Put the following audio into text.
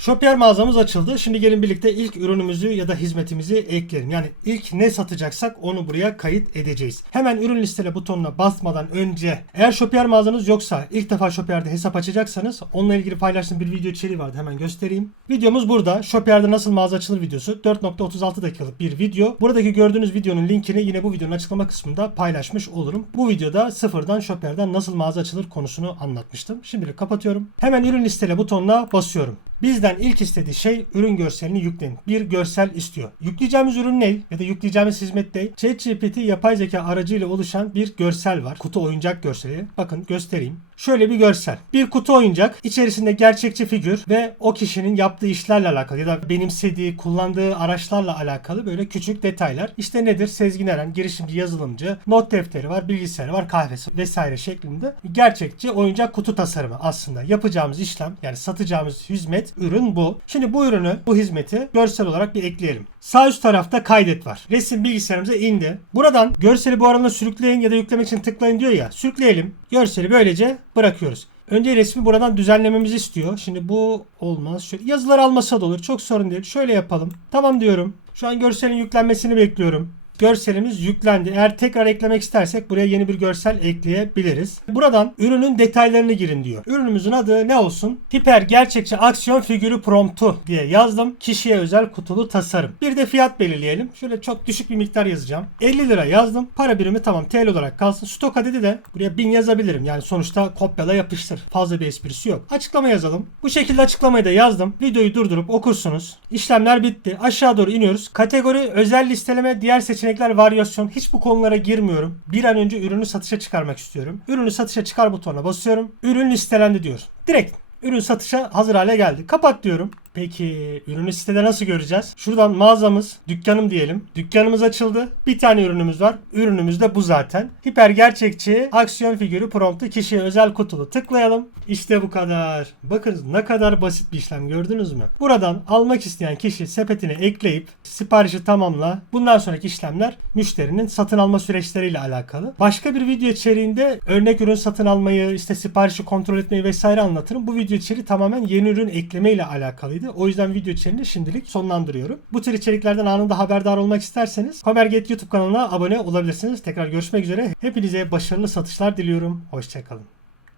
Shopier mağazamız açıldı. Şimdi gelin birlikte ilk ürünümüzü ya da hizmetimizi ekleyelim. Yani ilk ne satacaksak onu buraya kayıt edeceğiz. Hemen ürün listele butonuna basmadan önce eğer Shopier mağazanız yoksa ilk defa Shopier'de hesap açacaksanız onunla ilgili paylaştığım bir video içeriği vardı. Hemen göstereyim. Videomuz burada. Shopier'de nasıl mağaza açılır videosu. 4.36 dakikalık bir video. Buradaki gördüğünüz videonun linkini yine bu videonun açıklama kısmında paylaşmış olurum. Bu videoda sıfırdan Shopier'den nasıl mağaza açılır konusunu anlatmıştım. Şimdilik kapatıyorum. Hemen ürün listele butonuna basıyorum. Bizden ilk istediği şey ürün görselini yükleyin. Bir görsel istiyor. Yükleyeceğimiz ürün ne? Ya da yükleyeceğimiz hizmet ne? ChatGPT yapay zeka aracıyla oluşan bir görsel var. Kutu oyuncak görseli. Bakın göstereyim. Şöyle bir görsel. Bir kutu oyuncak, içerisinde gerçekçi figür ve o kişinin yaptığı işlerle alakalı ya da benimsediği, kullandığı araçlarla alakalı böyle küçük detaylar. İşte nedir? Sezgin Eren, girişimci, yazılımcı, not defteri var, bilgisayarı var, kahvesi vesaire şeklinde gerçekçi oyuncak kutu tasarımı aslında. Yapacağımız işlem yani satacağımız hizmet ürün bu. Şimdi bu ürünü, bu hizmeti görsel olarak bir ekleyelim. Sağ üst tarafta kaydet var. Resim bilgisayarımıza indi. Buradan görseli bu arada sürükleyin ya da yüklemek için tıklayın diyor ya. Sürükleyelim. Görseli böylece bırakıyoruz. Önce resmi buradan düzenlememizi istiyor. Şimdi bu olmaz. Şöyle yazılar almasa da olur. Çok sorun değil. Şöyle yapalım. Tamam diyorum. Şu an görselin yüklenmesini bekliyorum. Görselimiz yüklendi. Eğer tekrar eklemek istersek buraya yeni bir görsel ekleyebiliriz. Buradan ürünün detaylarını girin diyor. Ürünümüzün adı ne olsun? Hiper gerçekçi aksiyon figürü promptu diye yazdım. Kişiye özel kutulu tasarım. Bir de fiyat belirleyelim. Şöyle çok düşük bir miktar yazacağım. 50 lira yazdım. Para birimi tamam TL olarak kalsın. Stok adedi de buraya 1000 yazabilirim. Yani sonuçta kopyala yapıştır. Fazla bir esprisi yok. Açıklama yazalım. Bu şekilde açıklamayı da yazdım. Videoyu durdurup okursunuz. İşlemler bitti. Aşağı doğru iniyoruz. Kategori özel listeleme diğer seçenekler varyasyon. Hiç bu konulara girmiyorum. Bir an önce ürünü satışa çıkarmak istiyorum. Ürünü satışa çıkar butonuna basıyorum. Ürün listelendi diyor. Direkt ürün satışa hazır hale geldi. Kapat diyorum. Peki ürünü sitede nasıl göreceğiz? Şuradan mağazamız, dükkanım diyelim. Dükkanımız açıldı. Bir tane ürünümüz var. Ürünümüz de bu zaten. Hiper gerçekçi aksiyon figürü promptu kişiye özel kutulu. Tıklayalım. İşte bu kadar. Bakın ne kadar basit bir işlem gördünüz mü? Buradan almak isteyen kişi sepetine ekleyip siparişi tamamla. Bundan sonraki işlemler müşterinin satın alma süreçleriyle alakalı. Başka bir video içeriğinde örnek ürün satın almayı, işte siparişi kontrol etmeyi vesaire anlatırım. Bu video içeriği tamamen yeni ürün ekleme ile alakalıydı. O yüzden video içeriğini şimdilik sonlandırıyorum. Bu tür içeriklerden anında haberdar olmak isterseniz Komerget YouTube kanalına abone olabilirsiniz. Tekrar görüşmek üzere. Hepinize başarılı satışlar diliyorum. Hoşçakalın.